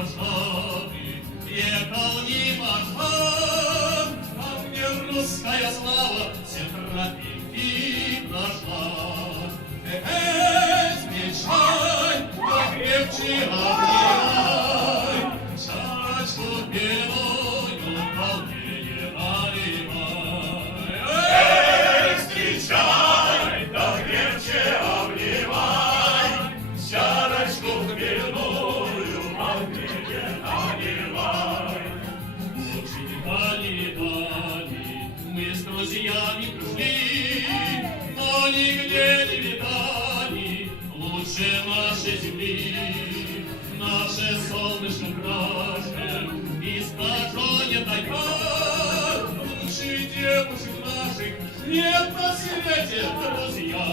вожатый, ехал не пожар, а мне русская слава все тропинки прошла. Встречай, покрепче обнимай, шашку белую полнее наливай. Встречай, да крепче обнимай, чарочку хмельную полнее наливай. Очень дали, мы с друзьями пришли, но нигде не видали лучше нашей земли. Наше солнышко краше, искаженье тайга, лучше девушек наших нет на свете, друзья.